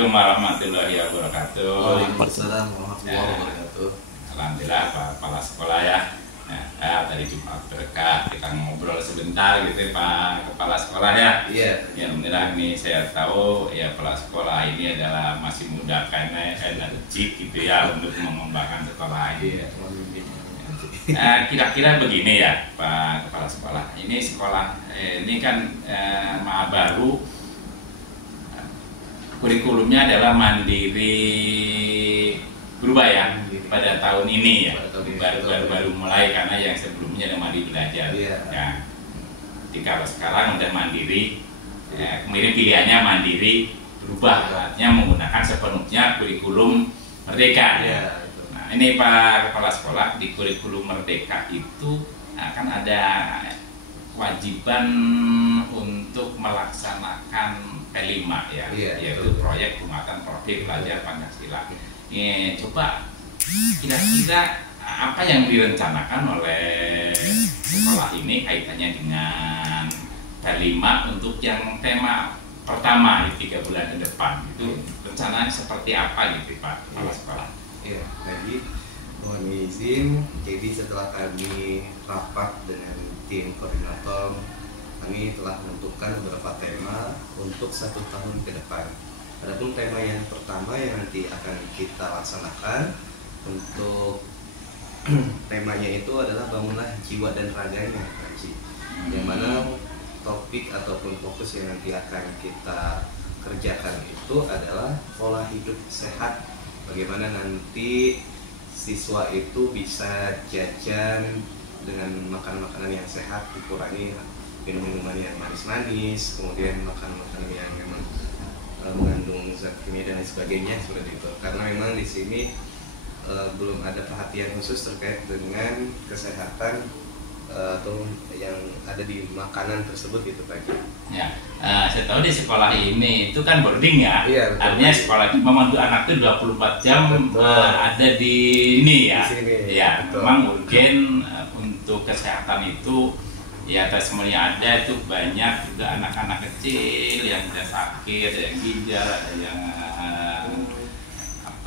Warahmatullahi wabarakatuh. Waalaikumsalam warahmatullahi wabarakatuh. Alhamdulillah Pak Kepala Sekolah ya. Tadi Jumat berkah kita ngobrol sebentar gitu Pak Kepala Sekolah ya. Iya. Ya alhamdulillah nih saya tahu ya Kepala Sekolah ini adalah masih muda karena energik gitu ya untuk mengembangkan sekolah ini. Kira-kira begini ya Pak Kepala Sekolah. Ini sekolah ini kan baru. Kurikulumnya adalah mandiri berubah ya pada tahun ini ya, baru mulai karena yang sebelumnya ada mandiri belajar. Ya, kalau sekarang udah mandiri, kemudian pilihannya mandiri berubah, artinya menggunakan sepenuhnya kurikulum merdeka. Nah ini Pak Kepala Sekolah, di kurikulum merdeka itu akan ada kewajiban untuk melaksanakan P5 ya, yaitu proyek penguatan profil pelajar Pancasila. Coba kira-kira apa yang direncanakan oleh sekolah ini kaitannya dengan P5 untuk yang tema pertama di 3 bulan ke depan itu rencananya seperti apa gitu Pak Kepala Sekolah? Iya, jadi mohon izin. Jadi setelah kami rapat dengan tim koordinator, kami telah menentukan beberapa tema untuk 1 tahun ke depan. Adapun tema yang pertama yang nanti akan kita laksanakan untuk temanya itu adalah bangunlah jiwa dan raganya, yang mana topik ataupun fokus yang nanti akan kita kerjakan itu adalah pola hidup sehat. Bagaimana nanti siswa itu bisa jajan dengan makanan-makanan yang sehat, dikurangi minuman yang manis-manis, kemudian makan-makanan yang memang mengandung zat kimia dan lain sebagainya seperti itu. Karena memang di sini belum ada perhatian khusus terkait dengan kesehatan atau yang ada di makanan tersebut itu Pak. Ya, saya tahu di sekolah ini itu kan boarding ya. Iya, artinya sekolah itu memandu anak itu 24 jam ada di ini ya. Di sini, ya, betul. Memang urgen untuk kesehatan itu ya semuanya ada, itu banyak juga anak-anak kecil yang sudah sakit, ada yang ginjal, ada yang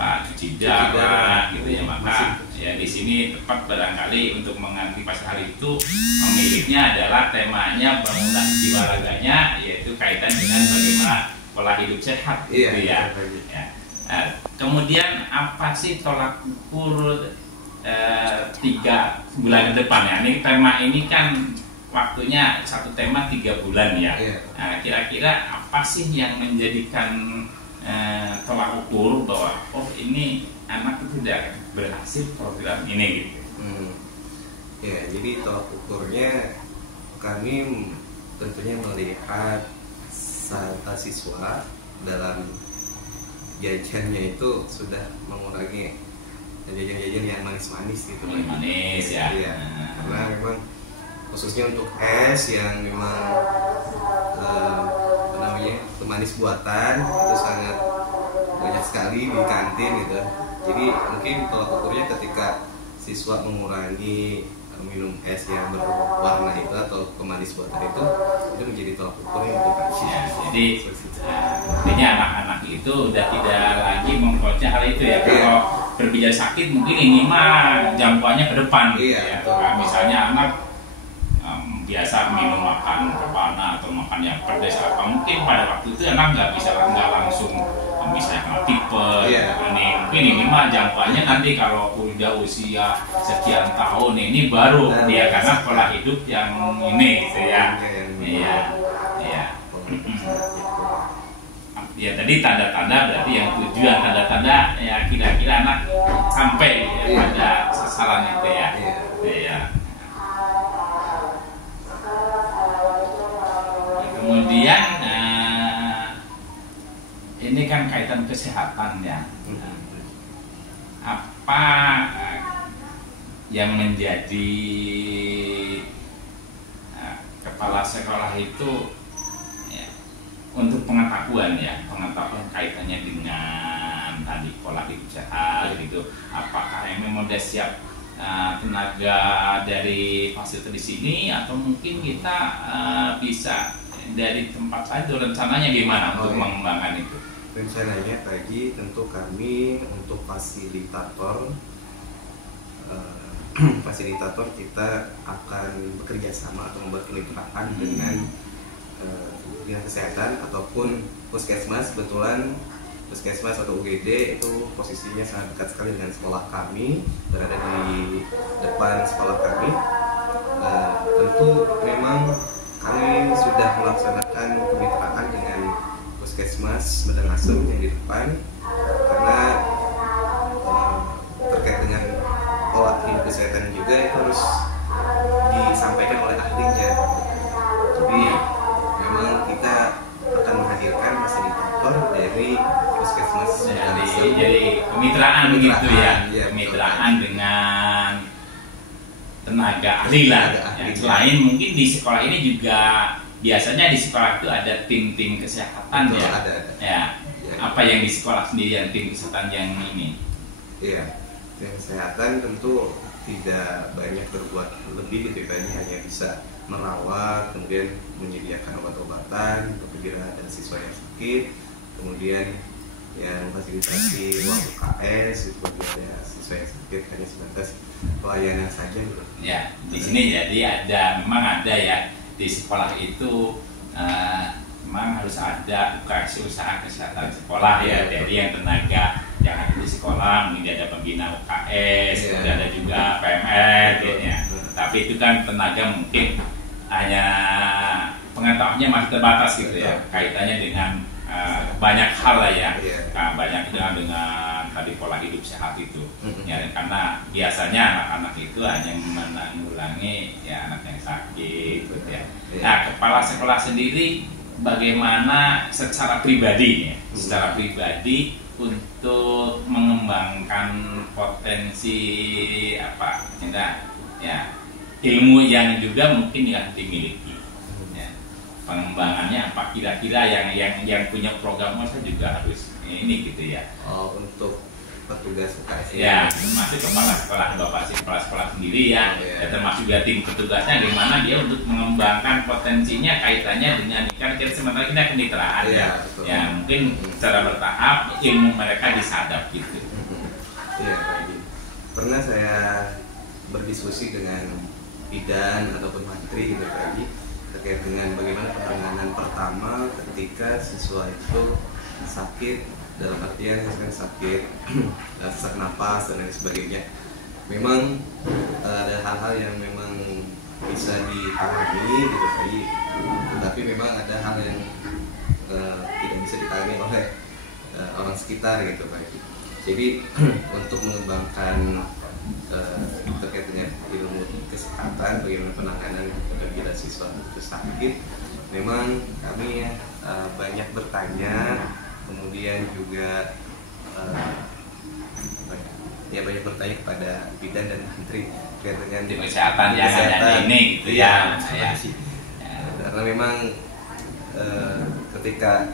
cuci darah gitu ya. Maka ya di sini tepat barangkali untuk mengantisipasi hal itu pemiliknya adalah temanya bangunlah jiwa raganya, yaitu kaitan dengan bagaimana pola hidup sehat gitu ya. Kemudian apa sih tolak ukur 3 bulan ke depan ya? Ini tema ini kan waktunya 1 tema 3 bulan ya. Nah, kira-kira apa sih yang menjadikan tolak ukur bahwa ini anak itu sudah berhasil program ini gitu? Ya, jadi tolak ukurnya kami tentunya melihat siswa dalam jajannya itu sudah mengurangi jajan-jajan yang manis-manis gitu. Manis ya. Karena memang khususnya untuk es yang memang manis buatan itu sangat banyak sekali di kantin gitu. Jadi mungkin tolak ukurnya ketika siswa mengurangi minum es yang berwarna itu atau pemanis buatan itu menjadi tolak ukurnya untuk ya. Jadi artinya anak-anak itu udah tidak lagi mengkocok hal itu ya. Kalau berbicara sakit mungkin ini mah jangkauannya ke depan gitu ya. Misalnya anak biasa minum makan berwarna atau makan yang pedas apa, mungkin pada waktu itu anak nggak langsung bisa tipes mungkin ini mah jangkauannya nanti kalau udah usia sekian tahun ini baru dia karena pola hidup yang ini gitu ya. Ya tadi tanda-tanda berarti yang tujuan tanda-tanda ya kira-kira anak sampai pada sasaran itu ya. Kemudian ini kan kaitan kesehatan ya. Apa yang menjadi kepala sekolah itu ya, untuk pengetahuan kaitannya dengan tadi pola hidup sehat gitu. Apakah yang memang sudah siap tenaga dari fasilitas di sini atau mungkin kita bisa dari tempat saya itu rencananya gimana untuk mengembangkan itu? rencananya pagi tentu kami untuk fasilitator fasilitator kita akan bekerja sama atau membuat kemitraan dengan dinas kesehatan ataupun puskesmas. Kebetulan puskesmas atau UGD itu posisinya sangat dekat sekali dengan sekolah kami, berada di depan sekolah kami. Tentu memang kami sudah melaksanakan kemitraan dengan puskesmas Medangasem yang di depan, karena terkait dengan pola hidup kesehatan juga itu harus disampaikan oleh ahlinya. Jadi memang kita akan menghadirkan fasilitator dari puskesmas. Jadi kemitraan begitu ya, kemitraan betul. Dengan tenaga ahli lah. Selain mungkin di sekolah ini juga biasanya di sekolah itu ada tim-tim kesehatan. Betul, ya. Ada. Ya. Apa yang di sekolah sendiri yang tim kesehatan yang ini? Iya, tim kesehatan tentu tidak banyak berbuat lebih, hanya bisa merawat, kemudian menyediakan obat-obatan apabila ada siswa yang sakit, kemudian yang fasilitasi uang UKS itu ada siswa yang sakit, hanya sebatas pelayanan saja gitu. Ya, di sini jadi memang ada ya di sekolah itu memang harus ada UKS, usaha kesehatan sekolah ya. Jadi yang tenaga yang ada di sekolah mungkin ada pembina UKS, kemudian ada juga PMR gitu ya. Tapi itu kan tenaga mungkin hanya pengetahuannya masih terbatas gitu ya, kaitannya dengan banyak hal lah ya. Banyak dengan tadi pola hidup sehat itu ya, karena biasanya anak-anak itu hanya menanggulangi ya anak yang sakit gitu ya. Nah, kepala sekolah sendiri bagaimana secara pribadi ya, secara pribadi untuk mengembangkan potensi apa ya, ilmu yang juga mungkin yang dimiliki ya. Pengembangannya apa kira-kira yang punya program saya juga harus ini gitu ya. Untuk petugas UKS ya, termasuk kepala sekolah, bapak kepala sekolah sendiri ya, termasuk juga tim petugasnya, gimana dia untuk mengembangkan potensinya kaitannya dengan kan sementara kita kemitraan ya, mungkin secara bertahap ilmu mereka disadap gitu. Iya, pernah saya berdiskusi dengan bidan ataupun mantri gitu tadi terkait dengan bagaimana penanganan pertama ketika siswa itu sakit, dalam artian sakit sesak napas dan lain sebagainya. Memang ada hal-hal yang memang bisa ditangani gitu tadi, tapi memang ada hal yang tidak bisa ditangani oleh orang sekitar gitu Pak. Jadi untuk mengembangkan terkait dengan ilmu kesehatan, bagaimana penanganan apabila siswa itu sakit, memang kami banyak bertanya, kemudian juga banyak bertanya kepada bidan dan menteri terkait dengan tim kesehatan yang ada ini gitu ya. Karena memang ketika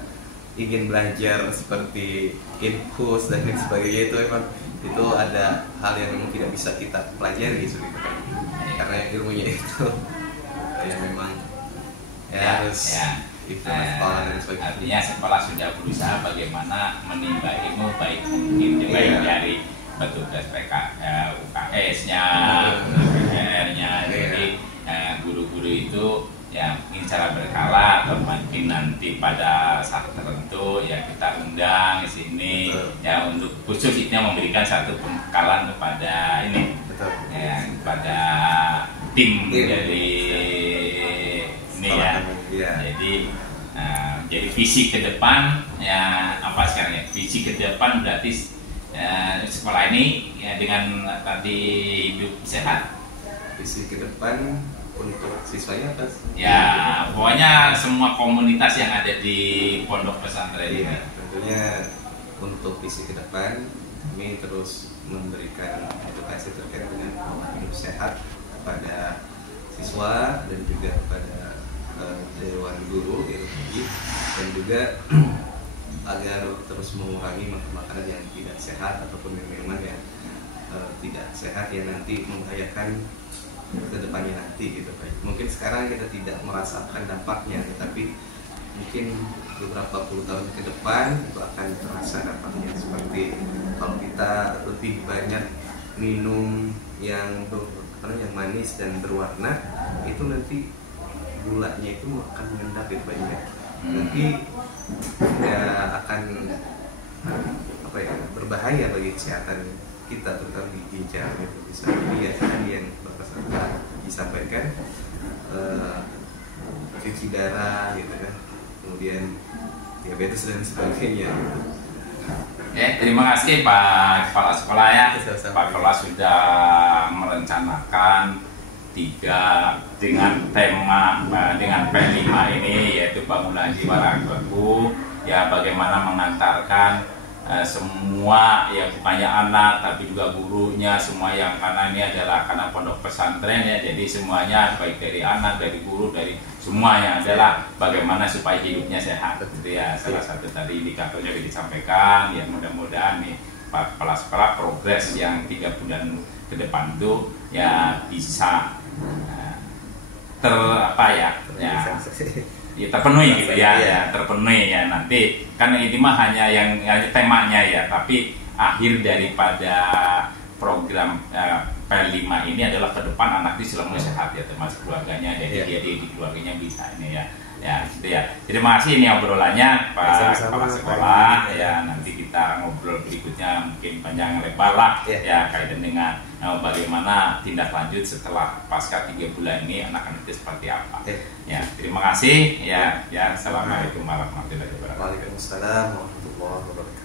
ingin belajar seperti infus dan lain sebagainya itu memang itu ada hal yang memang tidak bisa kita pelajari karena ilmunya itu memang harus sekolah dan sebagainya. Artinya sekolah sudah berusaha bagaimana menimba ilmu baik mungkin baik dari petugas UKS-nya, PR-nya, jadi guru-guru itu ya mungkin secara berkala atau mungkin nanti pada saat tertentu ya kita undang di sini ya untuk khususnya memberikan satu pembekalan kepada ini ya kepada tim dari ini ya. Jadi visi ke depan ya apa sekarang ya, visi ke depan berarti sekolah ini ya dengan tadi hidup sehat. Visi ke depan untuk siswanya apa? Ya pokoknya semua komunitas yang ada di pondok pesantren ini. Tentunya untuk visi ke depan kami terus memberikan edukasi terkait dengan pola hidup sehat kepada siswa dan juga kepada dewan guru dan juga agar terus mengurangi makanan yang tidak sehat ataupun minuman yang tidak sehat yang nanti membahayakan ke depannya nanti gitu Pak. Mungkin sekarang kita tidak merasakan dampaknya, tetapi mungkin beberapa puluh tahun ke depan itu akan terasa dampaknya. Seperti kalau kita lebih banyak minum yang manis dan berwarna, itu nanti gulanya itu akan mengendap banyak. Nanti ya akan berbahaya bagi kesehatan kita, terutama di ginjal gitu. Bisa jadi ya tadi yang Bapak disampaikan, cuci darah gitu kan, kemudian diabetes dan sebagainya gitu. Terima kasih Pak Kepala Sekolah ya. Pak Kepala sudah merencanakan dengan tema dengan P5 ini, yaitu bangunan jiwa ragaku, ya bagaimana mengantarkan semua ya, bukannya anak tapi juga gurunya semua, yang karena ini adalah karena pondok pesantren ya, jadi semuanya baik dari anak, dari guru, dari semuanya adalah bagaimana supaya hidupnya sehat gitu ya. Salah satu tadi indikatornya disampaikan ya, mudah-mudahan nih Pak Kepala Sekolah progres yang 3 bulan ke depan itu ya bisa terpenuhi gitu ya, terpenuhi ya. Nanti kan ini mah hanya yang temanya ya, tapi akhir daripada program P5 ini adalah ke depan anak itu selalu sehat ya, termasuk keluarganya, jadi dia di keluarganya bisa ini ya. Ya, gitu ya. Terima kasih ini obrolannya Pak Kepala Sekolah ya. Nanti kita ngobrol berikutnya mungkin panjang lebar lah ya, kaitan dengan bagaimana tindak lanjut setelah pasca 3 bulan ini anak-anak itu seperti apa. Ya, terima kasih ya. Assalamualaikum warahmatullahi wabarakatuh. Waalaikumsalam warahmatullahi wabarakatuh.